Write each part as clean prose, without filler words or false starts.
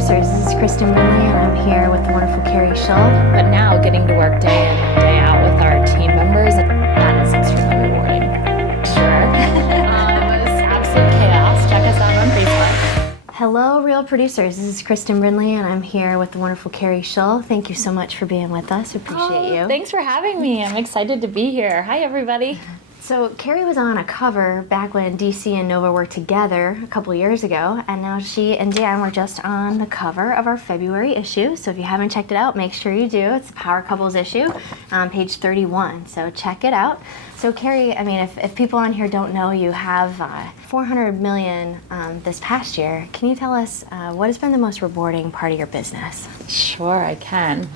Producers. This is Kristin, Brindley, and I'm here with the wonderful Keri, Shull. But now getting to work day in and day out with our team members, that is extremely rewarding. Sure. It's absolute chaos. Check us out on Facebook. Hello, Real Producers. This is Kristin, Brindley, and I'm here with the wonderful Keri, Shull. Thank you so much for being with us. Appreciate you. Thanks for having me. I'm excited to be here. Hi, everybody. So Keri was on a cover back when DC and Nova worked together a couple years ago, and now she and Dan were just on the cover of our February issue. So if you haven't checked it out, make sure you do. It's the Power Couples issue on page 31. So check it out. So Keri, I mean, if people on here don't know, you have $400 million this past year. Can you tell us what has been the most rewarding part of your business? Sure, I can.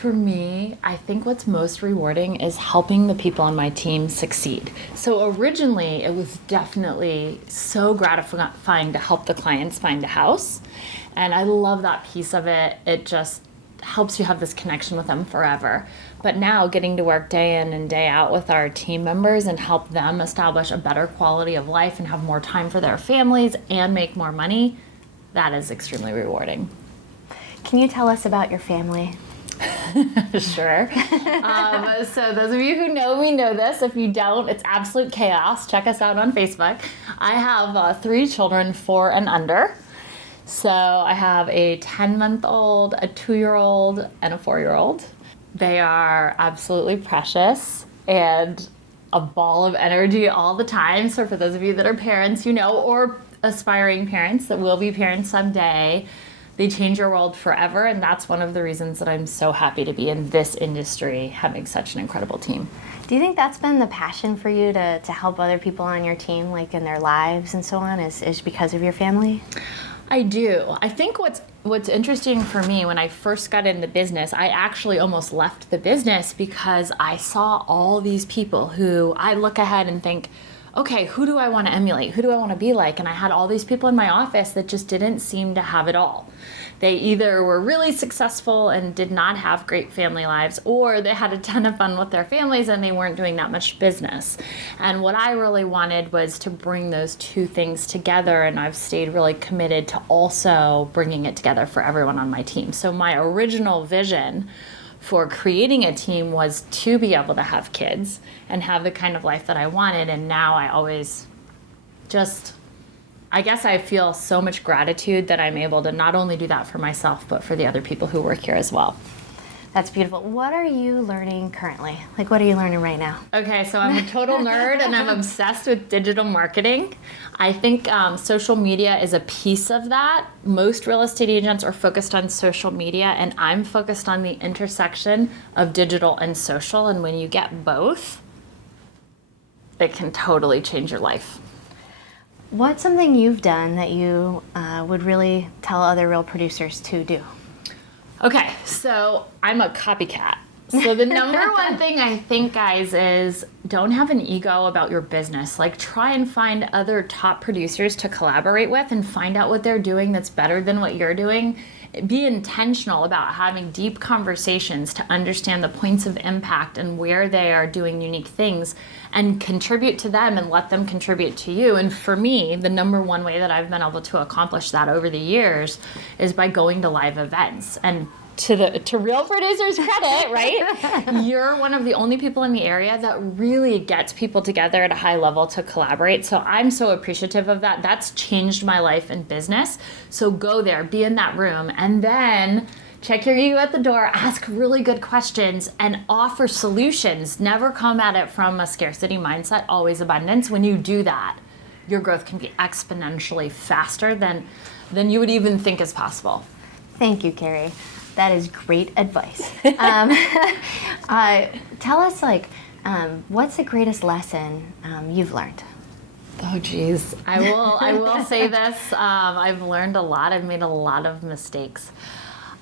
For me, I think what's most rewarding is helping the people on my team succeed. So originally, it was definitely so gratifying to help the clients find a house. And I love that piece of it. It just helps you have this connection with them forever. But now getting to work day in and day out with our team members and help them establish a better quality of life and have more time for their families and make more money, that is extremely rewarding. Can you tell us about your family? Sure. So those of you who know me know this. If you don't, it's absolute chaos. Check us out on Facebook. I have 3 children, 4 and under. So I have a 10-month-old, a 2-year-old, and a 4-year-old. They are absolutely precious and a ball of energy all the time. So for those of you that are parents, you know, or aspiring parents that will be parents someday, they change your world forever, and that's one of the reasons that I'm so happy to be in this industry, having such an incredible team. Do you think that's been the passion for you to help other people on your team, like in their lives and so on, is because of your family? I do. I think what's interesting for me, when I first got into business, I actually almost left the business because I saw all these people who I look ahead and think, okay, who do I want to emulate? Who do I want to be like? And I had all these people in my office that just didn't seem to have it all. They either were really successful and did not have great family lives, or they had a ton of fun with their families and they weren't doing that much business. And what I really wanted was to bring those two things together, and I've stayed really committed to also bringing it together for everyone on my team. So my original vision for creating a team was to be able to have kids and have the kind of life that I wanted. And now I always I guess I feel so much gratitude that I'm able to not only do that for myself, but for the other people who work here as well. That's beautiful. What are you learning currently? Like, what are you learning right now? Okay, so I'm a total nerd and I'm obsessed with digital marketing. I think social media is a piece of that. Most real estate agents are focused on social media, and I'm focused on the intersection of digital and social. And when you get both, it can totally change your life. What's something you've done that you would really tell other real producers to do? Okay, so I'm a copycat. So the number one thing I think, guys, is don't have an ego about your business. Like, try and find other top producers to collaborate with and find out what they're doing that's better than what you're doing. Be intentional about having deep conversations to understand the points of impact and where they are doing unique things, and contribute to them and let them contribute to you. And for me, the number one way that I've been able to accomplish that over the years is by going to live events. And to Real Producers' credit, right? You're one of the only people in the area that really gets people together at a high level to collaborate. So I'm so appreciative of that. That's changed my life in business. So go there, be in that room, and then check your ego at the door, ask really good questions, and offer solutions. Never come at it from a scarcity mindset, always abundance. When you do that, your growth can be exponentially faster than you would even think is possible. Thank you, Keri. That is great advice. Tell us, what's the greatest lesson you've learned? Oh, geez. I will say this. I've learned a lot. I've made a lot of mistakes.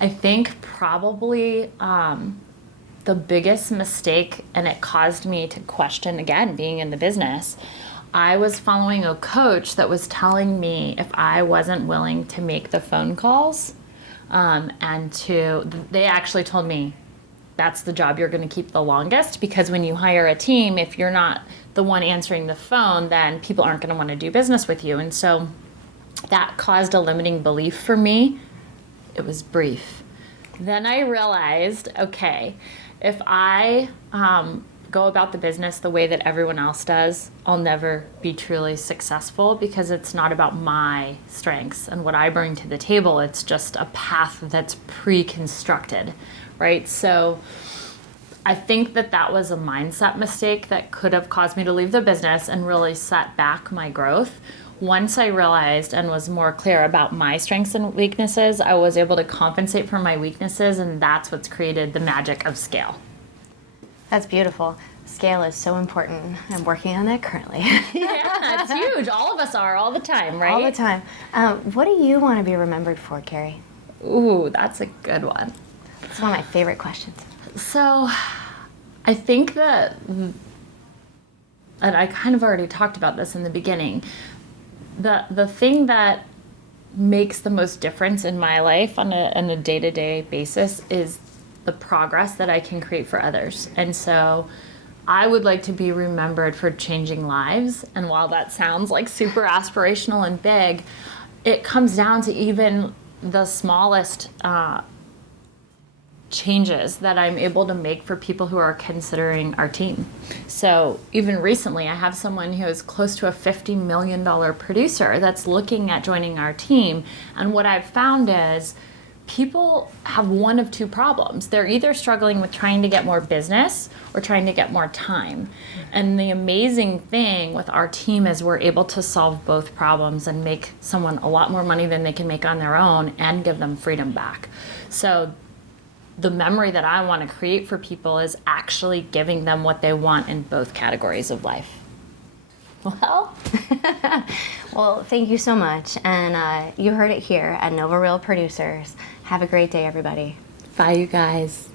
I think probably the biggest mistake, and it caused me to question, again, being in the business, I was following a coach that was telling me if I wasn't willing to make the phone calls, they actually told me that's the job you're going to keep the longest, because when you hire a team, if you're not the one answering the phone, then people aren't going to want to do business with you. And so that caused a limiting belief for me. It was brief. Then I realized, okay, if I go about the business the way that everyone else does, I'll never be truly successful because it's not about my strengths and what I bring to the table. It's just a path that's pre-constructed, right? So I think that was a mindset mistake that could have caused me to leave the business and really set back my growth. Once I realized and was more clear about my strengths and weaknesses, I was able to compensate for my weaknesses, and that's what's created the magic of scale. That's beautiful. Scale is so important. I'm working on that currently. Yeah, it's huge. All of us are all the time, right? All the time. What do you want to be remembered for, Keri? Ooh, that's a good one. It's one of my favorite questions. So I think that, and I kind of already talked about this in the beginning, the thing that makes the most difference in my life on a day-to-day basis is the progress that I can create for others. And so I would like to be remembered for changing lives. And while that sounds like super aspirational and big, it comes down to even the smallest changes that I'm able to make for people who are considering our team. So even recently, I have someone who is close to a $50 million producer that's looking at joining our team. And what I've found is people have one of two problems. They're either struggling with trying to get more business or trying to get more time. And the amazing thing with our team is we're able to solve both problems and make someone a lot more money than they can make on their own and give them freedom back. So the memory that I want to create for people is actually giving them what they want in both categories of life. Well, well, thank you so much. And you heard it here at Nova Real Producers. Have a great day, everybody. bye, you guys.